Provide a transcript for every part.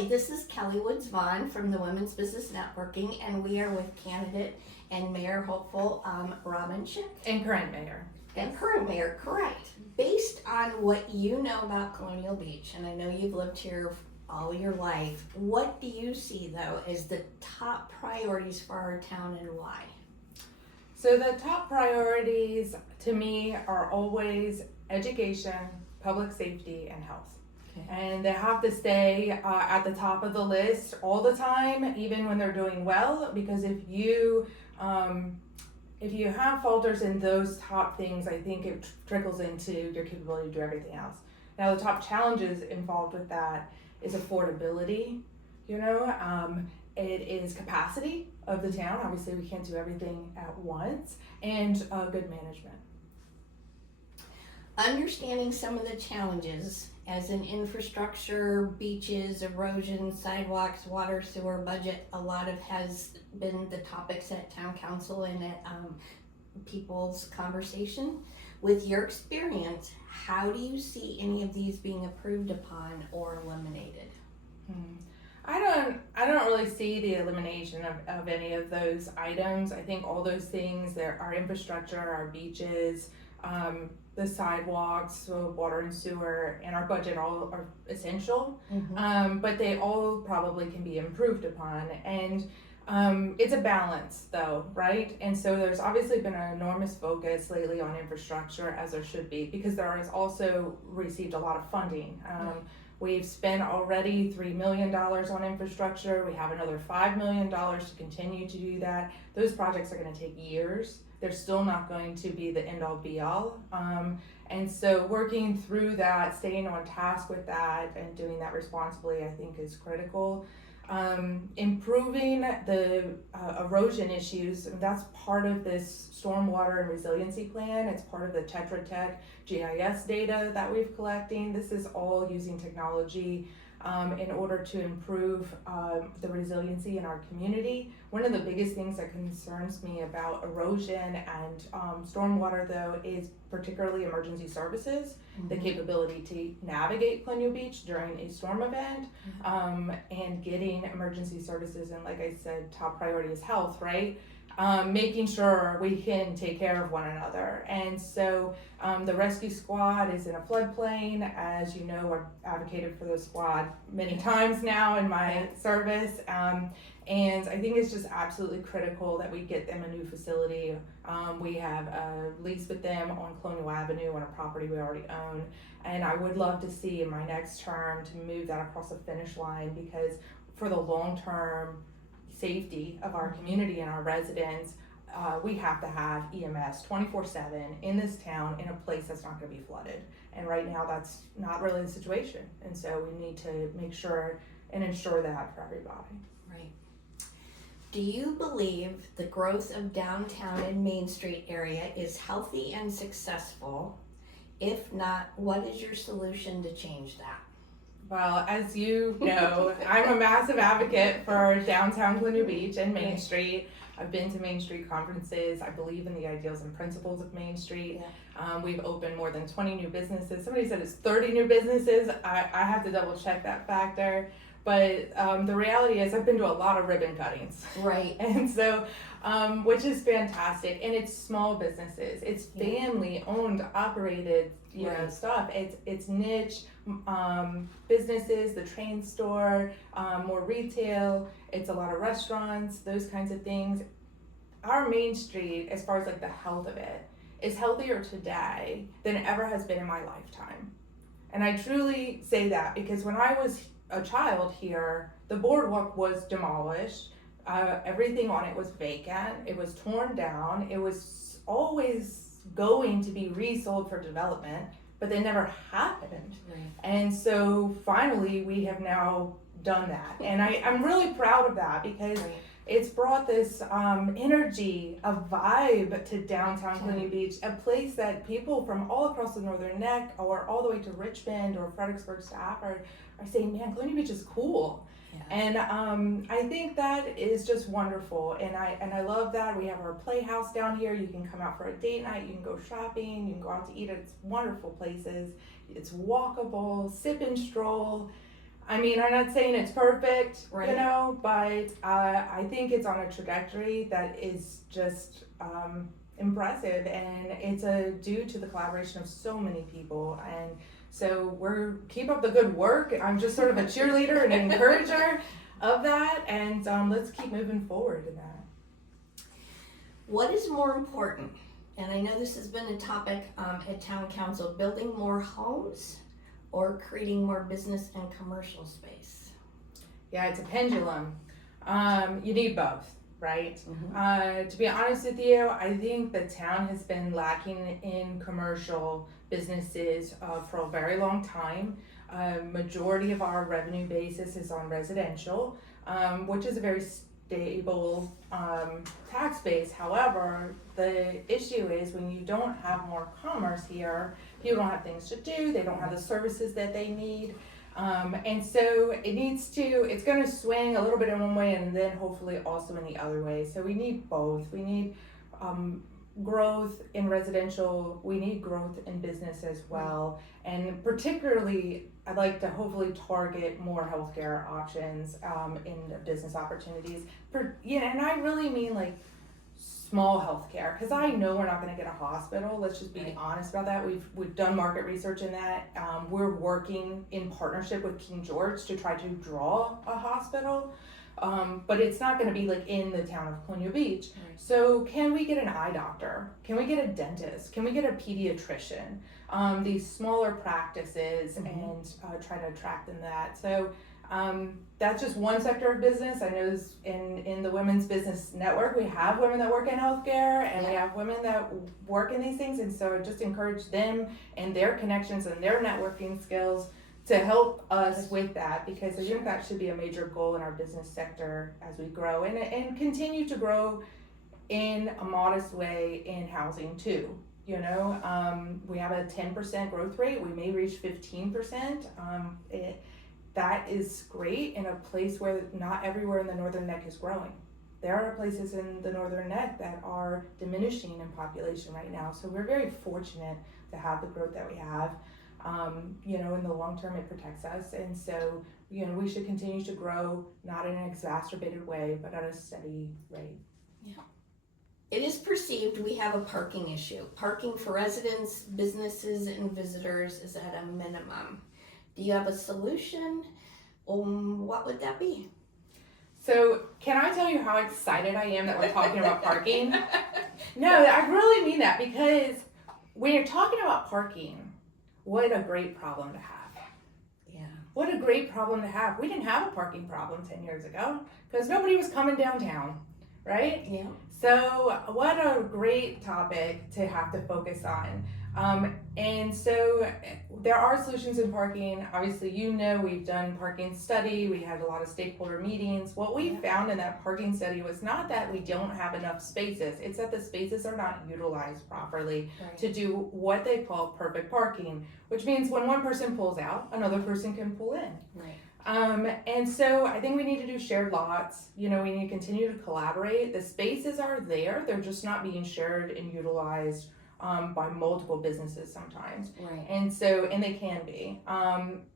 Hi, this is Kelly Woods Vaughn from the Women's Business Networking, and we are with candidate and mayor hopeful Robin Schick. And current mayor. And current mayor, correct. Based on what you know about Colonial Beach, and I know you've lived here all your life, what do you see though as the top priorities for our town and why? So the top priorities to me are always education, public safety, and health. Okay. And they have to stay at the top of the list all the time, even when they're doing well, because if you have falters in those top things, I think it trickles into your capability to do everything else. Now, the top challenges involved with that is affordability, it is capacity of the town. Obviously, we can't do everything at once, and good management. Understanding some of the challenges as in infrastructure, beaches, erosion, sidewalks, water, sewer, budget, a lot of has been the topics at town council and at people's conversation. With your experience, how do you see any of these being improved upon or eliminated? I don't really see the elimination of any of those items. I think all those things, our infrastructure, our beaches, the sidewalks, so water and sewer, and our budget all are essential, but they all probably can be improved upon. And it's a balance though, right? And so there's obviously been an enormous focus lately on infrastructure, as there should be, because there has also received a lot of funding. We've spent already $3 million on infrastructure. We have another $5 million to continue to do that. Those projects are going to take years. They're still not going to be the end all be all. And so working through that, staying on task with that and doing that responsibly, I think is critical. Improving the erosion issues, that's part of this stormwater and resiliency plan. It's part of the Tetra Tech GIS data that we've collecting. This is all using technology in order to improve the resiliency in our community. One of the biggest things that concerns me about erosion and stormwater though is particularly emergency services, the capability to navigate Colonial Beach during a storm event, and getting emergency services. And like I said, top priority is health, right? Making sure we can take care of one another. And so the rescue squad is in a floodplain. As you know, I've advocated for the squad many times now in my service. And I think it's just absolutely critical that we get them a new facility. We have a lease with them on Colonial Avenue on a property we already own. And I would love to see in my next term to move that across the finish line, because for the long-term safety of our community and our residents, we have to have EMS 24/7 in this town in a place that's not going to be flooded. And right now that's not really the situation. And so we need to make sure and ensure that for everybody. Right. Do you believe the growth of downtown and Main Street area is healthy and successful? If not, what is your solution to change that? Well, as you know, I'm a massive advocate for downtown Colonial Beach and Main Street. I've been to Main Street conferences. I believe in the ideals and principles of Main Street. We've opened more than 20 new businesses. Somebody said it's 30 new businesses. I have to double check that factor. But the reality is I've been to a lot of ribbon cuttings. Right. And so, which is fantastic. And it's small businesses. It's family owned, operated, you know, stuff. It's niche businesses, the train store, more retail. It's a lot of restaurants, those kinds of things. Our Main Street, as far as like the health of it, is healthier today than it ever has been in my lifetime. And I truly say that because when I was a child here, the boardwalk was demolished. Everything on it was vacant. It was torn down. It was always going to be resold for development, but they never happened. Right. And so finally we have now done that. And I'm really proud of that because it's brought this energy, a vibe to downtown Colonial Beach, a place that people from all across the Northern Neck or all the way to Richmond or Fredericksburg staff are saying, man, Colonial Beach is cool. And I think that is just wonderful, and I love that. We have our playhouse down here. You can come out for a date night, you can go shopping, you can go out to eat at wonderful places. It's walkable, sip and stroll. I mean, I'm not saying it's perfect, Right. you know, but I think it's on a trajectory that is just impressive, and it's due to the collaboration of so many people. And so keep up the good work. I'm just sort of a cheerleader and an encourager of that, and let's keep moving forward in that. What is more important? And I know this has been a topic at town council, building more homes or creating more business and commercial space? Yeah, it's a pendulum. You need both, right? Mm-hmm. To be honest with you, I think the town has been lacking in commercial businesses for a very long time. Majority of our revenue basis is on residential, which is a very stable tax base. However, the issue is when you don't have more commerce here, people don't have things to do, they don't have the services that they need. And so it's going to swing a little bit in one way and then hopefully also in the other way. So we need both. We need growth in residential, we need growth in business as well. And particularly, I'd like to hopefully target more healthcare options in business opportunities. And I really mean like small healthcare, because I know we're not going to get a hospital. Let's just be honest about that. We've done market research in that. We're working in partnership with King George to try to draw a hospital, but it's not going to be like in the town of Colonial Beach. Right. So can we get an eye doctor? Can we get a dentist? Can we get a pediatrician? These smaller practices, mm-hmm. and try to attract them that. So that's just one sector of business. I know in the Women's Business Network, we have women that work in healthcare, and we have women that work in these things. And so I just encourage them and their connections and their networking skills to help us with that, because I think that should be a major goal in our business sector as we grow and continue to grow in a modest way in housing too. You know, we have a 10% growth rate. We may reach 15%. That is great in a place where not everywhere in the Northern Neck is growing. There are places in the Northern Neck that are diminishing in population right now. So we're very fortunate to have the growth that we have. You know, in the long term, it protects us. And so, you know, we should continue to grow, not in an exacerbated way, but at a steady rate. Yeah. It is perceived we have a parking issue. Parking for residents, businesses, and visitors is at a minimum. Do you have a solution? What would that be? So can I tell you how excited I am that we're talking about parking? No, I really mean that, because when you're talking about parking, what a great problem to have. Yeah. What a great problem to have. We didn't have a parking problem 10 years ago because nobody was coming downtown, right? Yeah. So what a great topic to have to focus on. And so there are solutions in parking. Obviously, you know, we've done parking study. We had a lot of stakeholder meetings. What we found in that parking study was not that we don't have enough spaces. It's that the spaces are not utilized properly to do what they call perfect parking, which means when one person pulls out, another person can pull in. Right. And so I think we need to do shared lots. You know, we need to continue to collaborate. The spaces are there. They're just not being shared and utilized by multiple businesses sometimes. Right. And so, and they can be.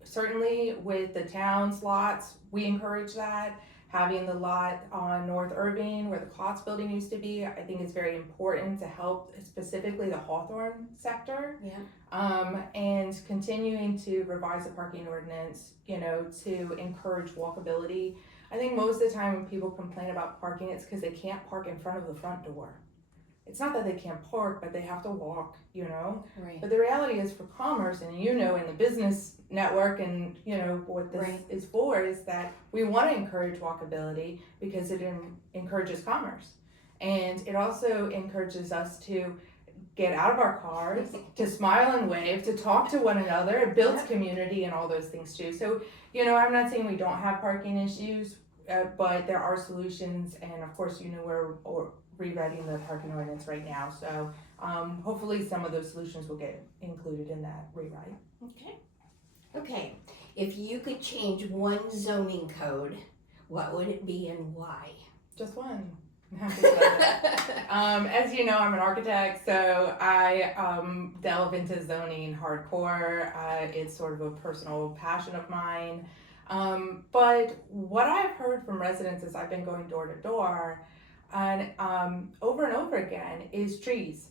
Certainly with the town's lots, we encourage that. Having the lot on North Irving where the Klotz building used to be, I think is very important to help specifically the Hawthorne sector. Yeah. And continuing to revise the parking ordinance, you know, to encourage walkability. I think most of the time when people complain about parking, it's because they can't park in front of the front door. It's not that they can't park, but they have to walk, you know? Right. But the reality is for commerce, and you know, in the business network and, you know, what this is for, is that we want to encourage walkability because it encourages commerce. And it also encourages us to get out of our cars, to smile and wave, to talk to one another. It builds community and all those things too. So, you know, I'm not saying we don't have parking issues, but there are solutions. And of course, you know, we're rewriting the parking ordinance right now. So hopefully some of those solutions will get included in that rewrite. Okay. If you could change one zoning code, what would it be and why? Just one. As you know, I'm an architect, so I delve into zoning hardcore. It's sort of a personal passion of mine. But what I've heard from residents as I've been going door to door and over again is trees.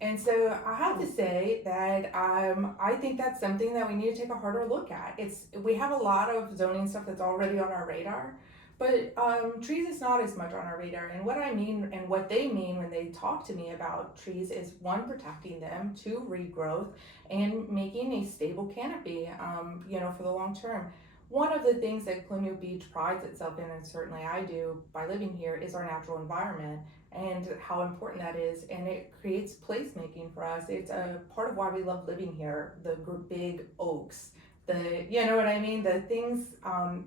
And so I have to say that I think that's something that we need to take a harder look at. We have a lot of zoning stuff that's already on our radar, but trees is not as much on our radar. And what I mean and what they mean when they talk to me about trees is one, protecting them, two, regrowth, and making a stable canopy, for the long term. One of the things that Colonial Beach prides itself in, and certainly I do by living here, is our natural environment and how important that is. And it creates placemaking for us. It's a part of why we love living here. The big oaks, you know what I mean? The things,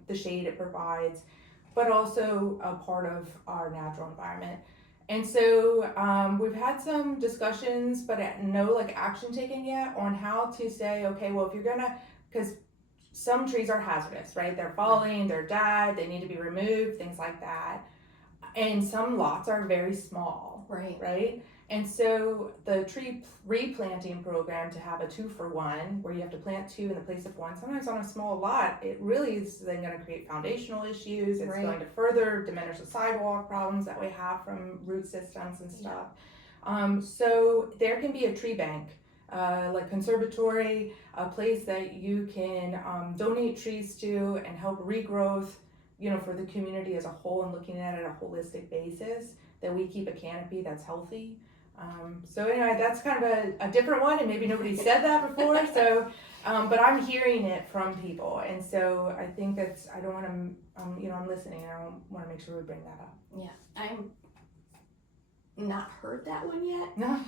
the shade it provides, but also a part of our natural environment. And so we've had some discussions, but no action taken yet on how to say, okay, well, if you're gonna, because some trees are hazardous, right? They're falling, they're dead, they need to be removed, things like that. And some lots are very small, right? And so the tree replanting program, to have a 2-for-1, where you have to plant 2 in the place of 1, sometimes on a small lot, it really is then going to create foundational issues. It's going to further diminish the sidewalk problems that we have from root systems and stuff. So there can be a tree bank, like conservatory, a place that you can donate trees to and help regrowth, for the community as a whole, and looking at it on a holistic basis, that we keep a canopy that's healthy. So anyway, that's kind of a different one, and maybe nobody said that before. So, but I'm hearing it from people, and so I think that's, I don't want to, I'm listening, and I want to make sure we bring that up. Yeah, I'm not heard that one yet. No.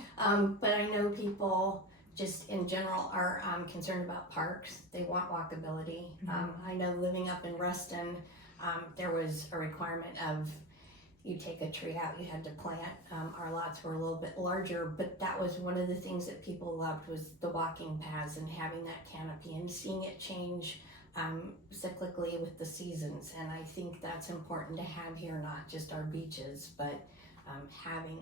But I know people just in general are concerned about parks. They want walkability. I know living up in Reston, there was a requirement of you take a tree out, you had to plant. Our lots were a little bit larger, but that was one of the things that people loved, was the walking paths and having that canopy and seeing it change cyclically with the seasons. And I think that's important to have here, not just our beaches, but having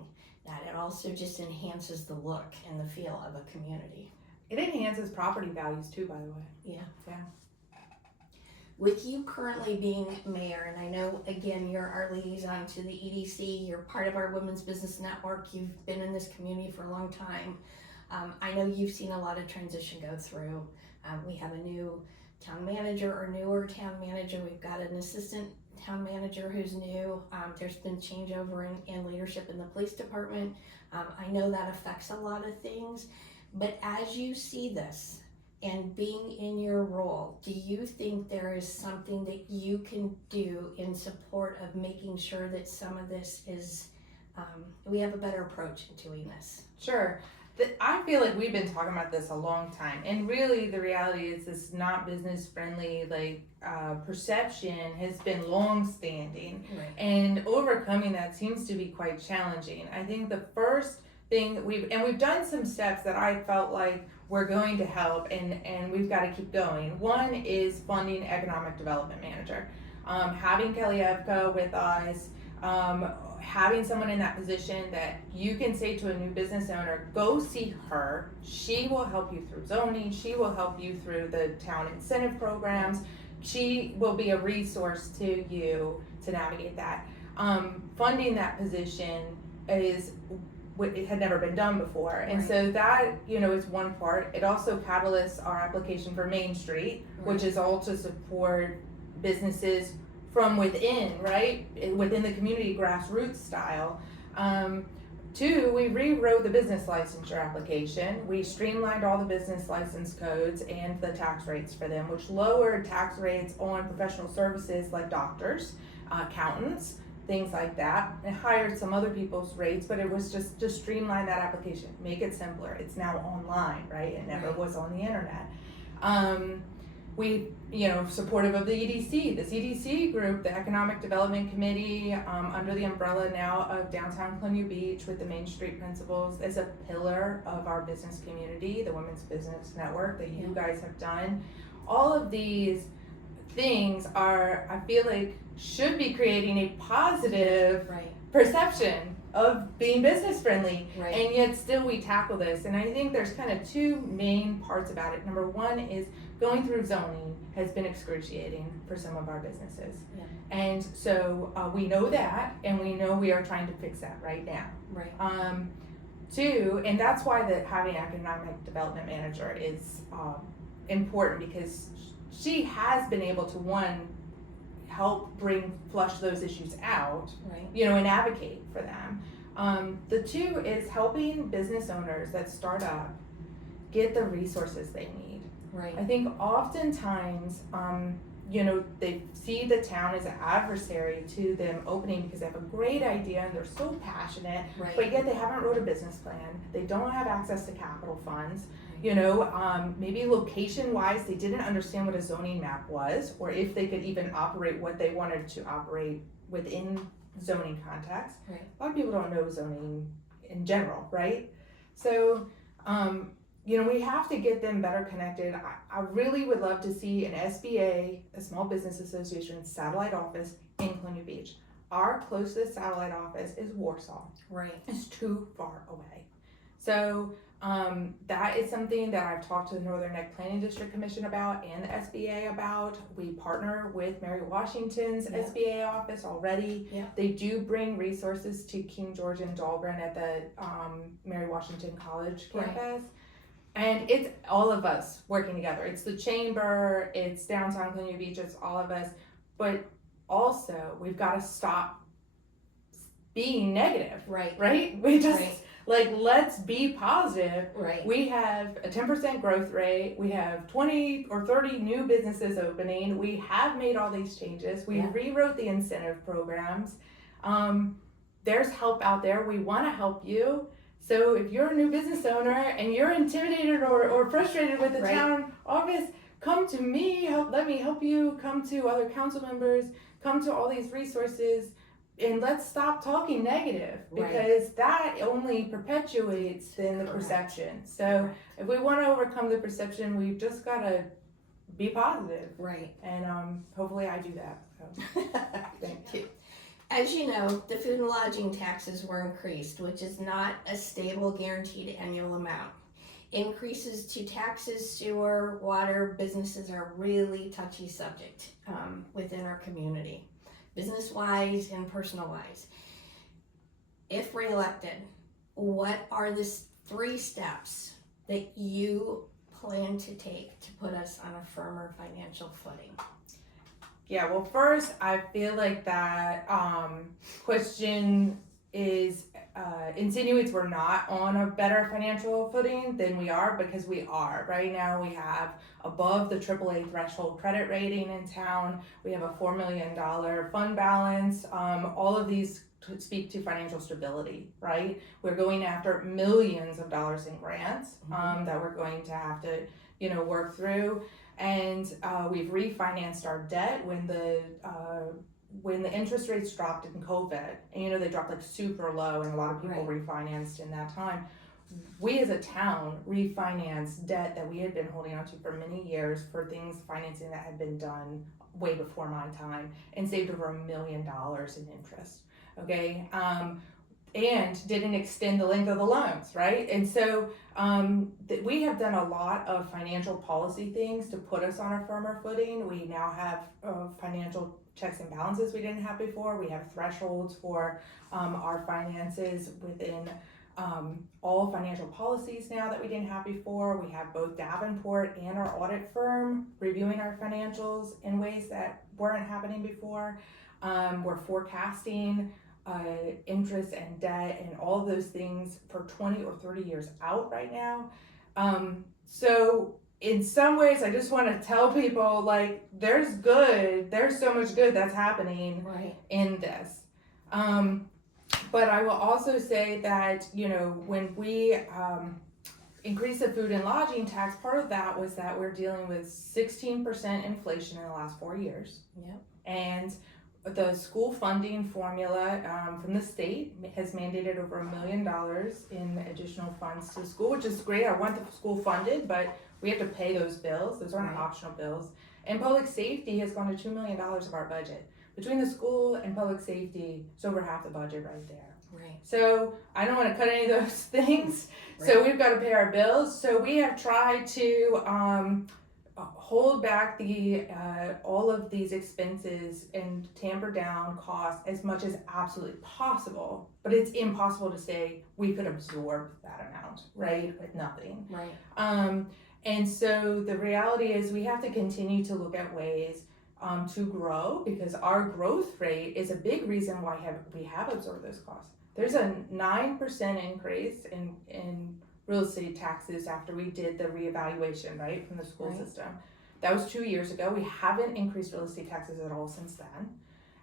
that. It also just enhances the look and the feel of a community. It enhances property values too, by the way. Yeah. With you currently being mayor, and I know, again, you're our liaison to the EDC, you're part of our Women's Business Network, you've been in this community for a long time. I know you've seen a lot of transition go through. We have a new town manager or newer town manager. We've got an assistant town manager who's new. There's been changeover in leadership in the police department. I know that affects a lot of things, but as you see this, and being in your role, do you think there is something that you can do in support of making sure that some of this is, we have a better approach in doing this? Sure. I feel like we've been talking about this a long time, and really the reality is this not business friendly perception has been long standing, and overcoming that seems to be quite challenging. I think the first thing we've done some steps that I felt like we're going to help, and we've got to keep going. One is funding economic development manager. Having Kelly with us, having someone in that position that you can say to a new business owner, go see her. She will help you through zoning. She will help you through the town incentive programs. She will be a resource to you to navigate that. Funding that position it had never been done before. And so that, is one part. It also catalysts our application for Main Street, which is all to support businesses from within, right? Within the community, grassroots style. 2, we rewrote the business licensure application. We streamlined all the business license codes and the tax rates for them, which lowered tax rates on professional services like doctors, accountants, things like that, and hired some other people's rates, but it was just to streamline that application, make it simpler. It's now online, right? It never was on the internet. We, supportive of the EDC, this EDC group, the Economic Development Committee, under the umbrella now of Downtown Colonial Beach with the Main Street Principles, is a pillar of our business community, the Women's Business Network that you guys have done. All of these things I feel like, should be creating a positive perception of being business friendly, and yet still we tackle this. And I think there's kind of 2 main parts about it. Number 1 is going through zoning has been excruciating for some of our businesses. Yeah. And so we know that, and we know we are trying to fix that right now. Right. Two, and that's why having an economic development manager is important, because she has been able to, one, help flush those issues out, Right. and advocate for them. The two is helping business owners that start up get the resources they need. Right. I think oftentimes, they see the town as an adversary to them opening because they have a great idea and they're so passionate, Right. but yet they haven't wrote a business plan. They don't have access to capital funds. Maybe location-wise, they didn't understand what a zoning map was, or if they could even operate what they wanted to operate within zoning context. Right. A lot of people don't know zoning in general, right? So, we have to get them better connected. I really would love to see an SBA, a Small Business Association, satellite office in Colonial Beach. Our closest satellite office is Warsaw. Right. It's too far away. So that is something that I've talked to the Northern Neck Planning District Commission about and the SBA about. We partner with Mary Washington's SBA office already. Yeah. They do bring resources to King George and Dahlgren at the Mary Washington College campus. Right. And it's all of us working together. It's the chamber, it's downtown Colonial Beach, it's all of us. But also, we've got to stop being negative. Right. We just, Right. let's be positive. Right. We have a 10% growth rate. We have 20 or 30 new businesses opening. We have made all these changes. We rewrote the incentive programs. There's help out there. We want to help you. So if you're a new business owner and you're intimidated or frustrated with the town office, come to me, let me help you, come to other council members, come to all these resources, and let's stop talking negative, because that only perpetuates then the perception. So if we want to overcome the perception, we've just got to be positive. Right. And hopefully I do that. So. Thank you. As you know, the food and lodging taxes were increased, which is not a stable, guaranteed annual amount. Increases to taxes, sewer, water, businesses are a really touchy subject within our community, business-wise and personal-wise. If reelected, what are the 3 steps that you plan to take to put us on a firmer financial footing? Yeah, well, first, I feel like that question insinuates we're not on a better financial footing than we are, because we are. Right now, we have above the AAA threshold credit rating in town. We have a $4 million fund balance. All of these speak to financial stability, right? We're going after millions of dollars in grants that we're going to have to, work through. And we've refinanced our debt when the interest rates dropped in COVID, and they dropped super low, and a lot of people refinanced in that time. We as a town refinanced debt that we had been holding on to for many years for financing that had been done way before my time, and saved over $1 million in interest. Okay. And didn't extend the length of the loans, right? And so we have done a lot of financial policy things to put us on a firmer footing. We now have financial checks and balances we didn't have before. We have thresholds for our finances within all financial policies now that we didn't have before. We have both Davenport and our audit firm reviewing our financials in ways that weren't happening before. We're forecasting interest and debt and all of those things for 20 or 30 years out right now. So in some ways, I just want to tell people, there's so much good that's happening in this. But I will also say that, when we increased the food and lodging tax, part of that was that we're dealing with 16% inflation in the last 4 years. Yep. And the school funding formula from the state has mandated over $1 million in additional funds to the school, which is great. I want the school funded, but we have to pay those bills. Those aren't optional bills. And public safety has gone to $2 million of our budget. Between the school and public safety, it's over half the budget right there. Right. So I don't want to cut any of those things. So we've got to pay our bills. So we have tried to hold back the all of these expenses and tamper down costs as much as absolutely possible. But it's impossible to say we could absorb that amount, right, with nothing. Right. And so the reality is we have to continue to look at ways to grow, because our growth rate is a big reason why we have absorbed those costs. There's a 9% increase in real estate taxes after we did the reevaluation, right, from the school system. That was 2 years ago. We haven't increased real estate taxes at all since then.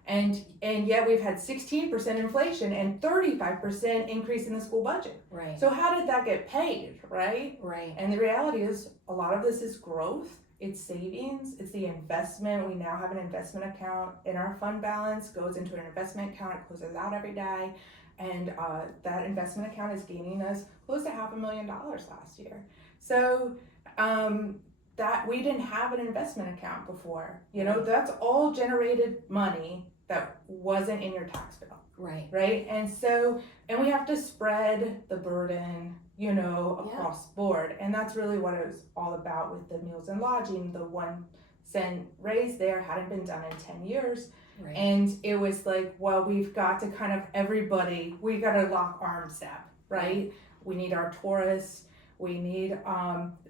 And yet we've had 16% inflation and 35% increase in the school budget. Right. So how did that get paid, right? Right. And the reality is a lot of this is growth, it's savings, it's the investment. We now have an investment account in our fund balance, goes into an investment account, it closes out every day. And that investment account is gaining us close to $500,000 last year. So that we didn't have an investment account before. You know, that's all generated money that wasn't in your tax bill. Right. Right. And so, and we have to spread the burden, you know, across board. And that's really what it was all about with the meals and lodging. The 1 cent raise there hadn't been done in 10 years. Right. And it was like, well, we've got to kind of we got to lock arms up, right? We need our tourists. We need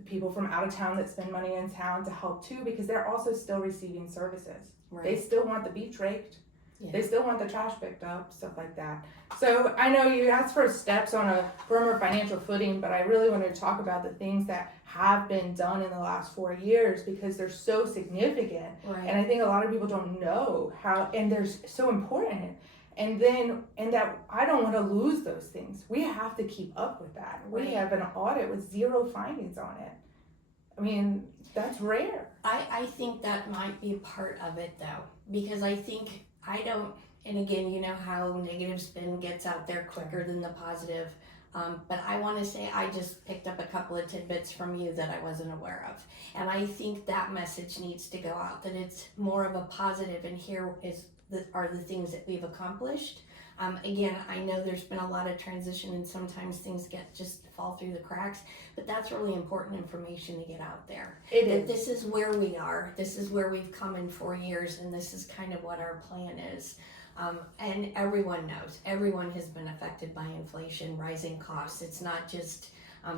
people from out of town that spend money in town to help too, because they're also still receiving services. Right. They still want the beach raked. Yeah. They still want the trash picked up, stuff like that. So I know you asked for steps on a firmer financial footing, but I really wanted to talk about the things that have been done in the last 4 years, because they're so significant. Right. And I think a lot of people don't know how, and they're so important. And that I don't want to lose those things. We have to keep up with that. Right. We have an audit with 0 findings on it. I mean, that's rare. I think that might be part of it though, because I think and again, you know how negative spin gets out there quicker than the positive. But I want to say I just picked up a couple of tidbits from you that I wasn't aware of. And I think that message needs to go out, that it's more of a positive, and here are the things that we've accomplished. Again, I know there's been a lot of transition and sometimes things just fall through the cracks, but that's really important information to get out there. This is where we are, this is where we've come in 4 years, and this is kind of what our plan is. And everyone knows, everyone has been affected by inflation, rising costs. It's not just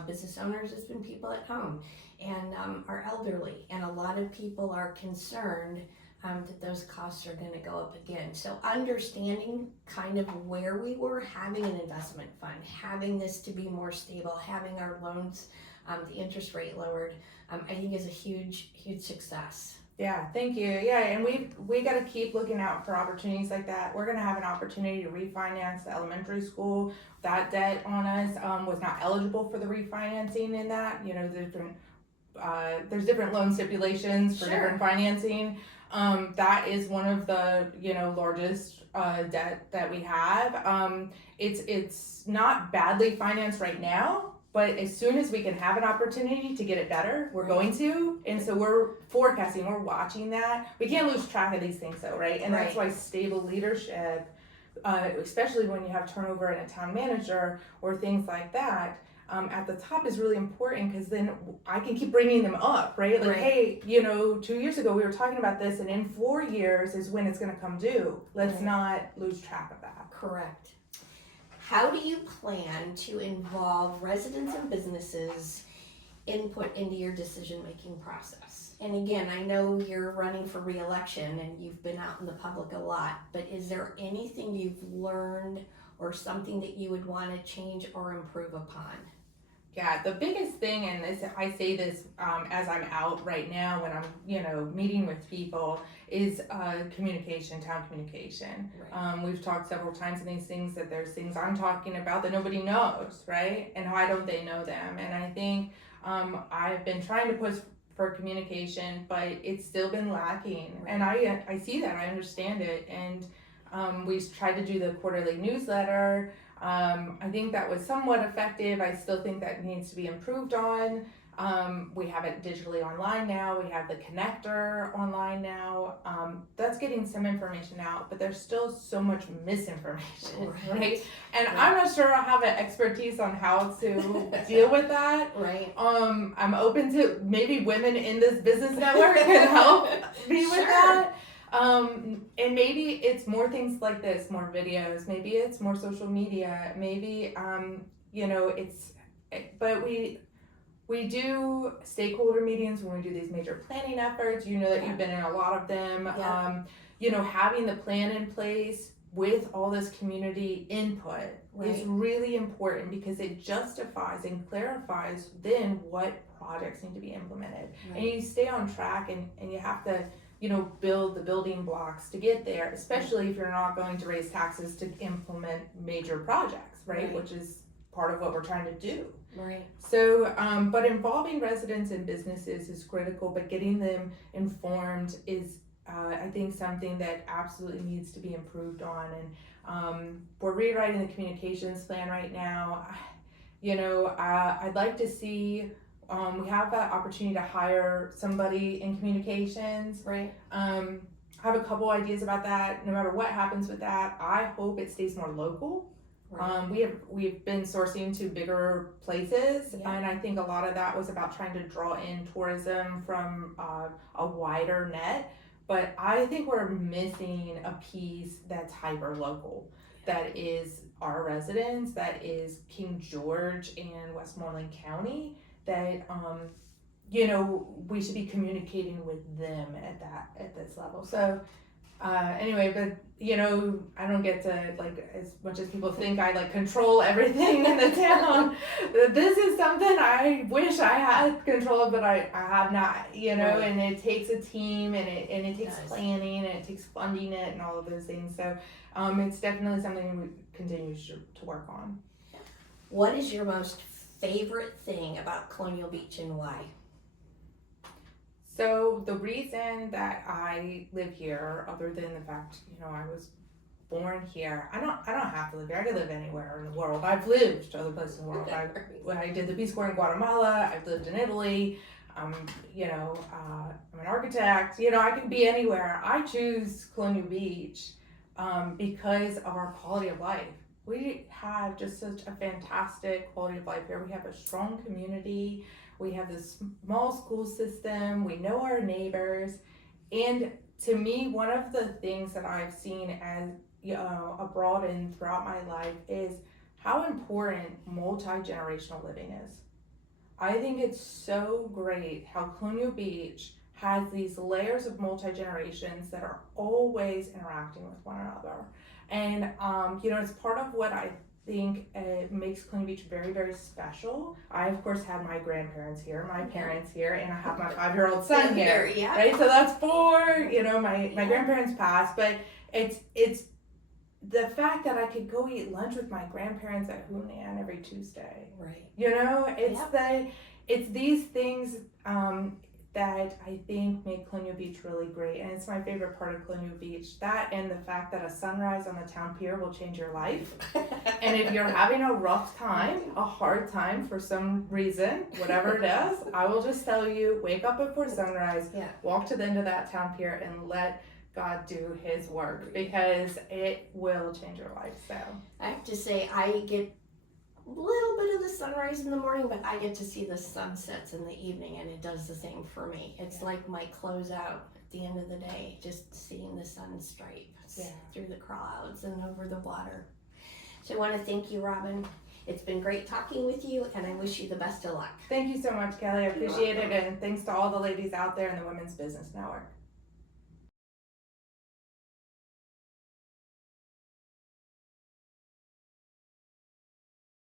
business owners, it's been people at home and our elderly. And a lot of people are concerned that those costs are going to go up again. So understanding kind of where we were, having an investment fund, having this to be more stable, having our loans, the interest rate lowered, I think is a huge, huge success. Yeah, thank you. Yeah, and we got to keep looking out for opportunities like that. We're going to have an opportunity to refinance the elementary school. That debt on us was not eligible for the refinancing in that. You know, there's different loan stipulations for different financing. That is one of the, you know, largest debt that we have. It's not badly financed right now, but as soon as we can have an opportunity to get it better, we're going to. And so we're forecasting, we're watching that. We can't lose track of these things though, right? And that's why stable leadership, especially when you have turnover in a town manager or things like that, at the top is really important, because then I can keep bringing them up, right? Like, hey, you know, 2 years ago we were talking about this, and in 4 years is when it's going to come due. Let's not lose track of that. Correct. How do you plan to involve residents and businesses input into your decision-making process? And again, I know you're running for re-election and you've been out in the public a lot, but is there anything you've learned or something that you would want to change or improve upon? Yeah, the biggest thing, and I say this as I'm out right now when I'm, you know, meeting with people, is communication, town communication. Right. We've talked several times in these things that there's things I'm talking about that nobody knows, right? And why don't they know them? And I think I've been trying to push for communication, but it's still been lacking. Right. And I see that, I understand it. And we tried to do the quarterly newsletter. I think that was somewhat effective. I still think that needs to be improved on. We have it digitally online now. We have the connector online now. That's getting some information out, but there's still so much misinformation, right? And I'm not sure I have an expertise on how to deal with that. Right. I'm open to maybe women in this business network can help me with that. And maybe it's more things like this, more videos. Maybe it's more social media. Maybe but we do stakeholder meetings when we do these major planning efforts. You know that you've been in a lot of them. Yeah. Having the plan in place with all this community input is really important, because it justifies and clarifies then what projects need to be implemented. And you stay on track, and you have to, build the building blocks to get there, especially if you're not going to raise taxes to implement major projects, right? Which is part of what we're trying to do. Right. So, but involving residents and businesses is critical, but getting them informed is, I think, something that absolutely needs to be improved on. And we're rewriting the communications plan right now. I'd like to see, we have that opportunity to hire somebody in communications. Right. I have a couple ideas about that. No matter what happens with that, I hope it stays more local. Right. We've been sourcing to bigger places, and I think a lot of that was about trying to draw in tourism from a wider net. But I think we're missing a piece that's hyper local, that is our residents, that is King George and Westmoreland County, that we should be communicating with them at this level. So anyway, but I don't get to, as much as people think I control everything in the town. This is something I wish I had control of, but I have not, and it takes a team, and it takes planning, and it takes funding it, and all of those things. So it's definitely something we continue to work on. What is your most favorite thing about Colonial Beach, and why? So the reason that I live here, other than the fact, I was born here, I don't have to live here. I could live anywhere in the world. I've lived other places in the world. I did the Peace Corps in Guatemala. I've lived in Italy. I'm an architect. I can be anywhere. I choose Colonial Beach because of our quality of life. We have just such a fantastic quality of life here. We have a strong community. We have this small school system. We know our neighbors. And to me, one of the things that I've seen as abroad and throughout my life is how important multi-generational living is. I think it's so great how Colonial Beach has these layers of multi-generations that are always interacting with one another. And, it's part of what I think makes Colonial Beach very, very special. I, of course, had my grandparents here, my parents here, and I have my 5-year-old son here, right? So that's 4, my grandparents passed, but it's the fact that I could go eat lunch with my grandparents at Hunan every Tuesday. Right. It's these things that I think make Colonial Beach really great, and it's my favorite part of Colonial Beach. That, and the fact that a sunrise on the town pier will change your life. And if you're having a rough time, a hard time for some reason, whatever it is, I will just tell you, wake up before sunrise, walk to the end of that town pier, and let God do his work, because it will change your life. So I have to say, I get a little bit of the sunrise in the morning, but I get to see the sunsets in the evening, and it does the same for me. It's like my closeout at the end of the day, just seeing the sun stripe through the clouds and over the water. So I want to thank you, Robin. It's been great talking with you, and I wish you the best of luck. Thank you so much, Kelly. I appreciate it, and thanks to all the ladies out there in the Women's Business Network.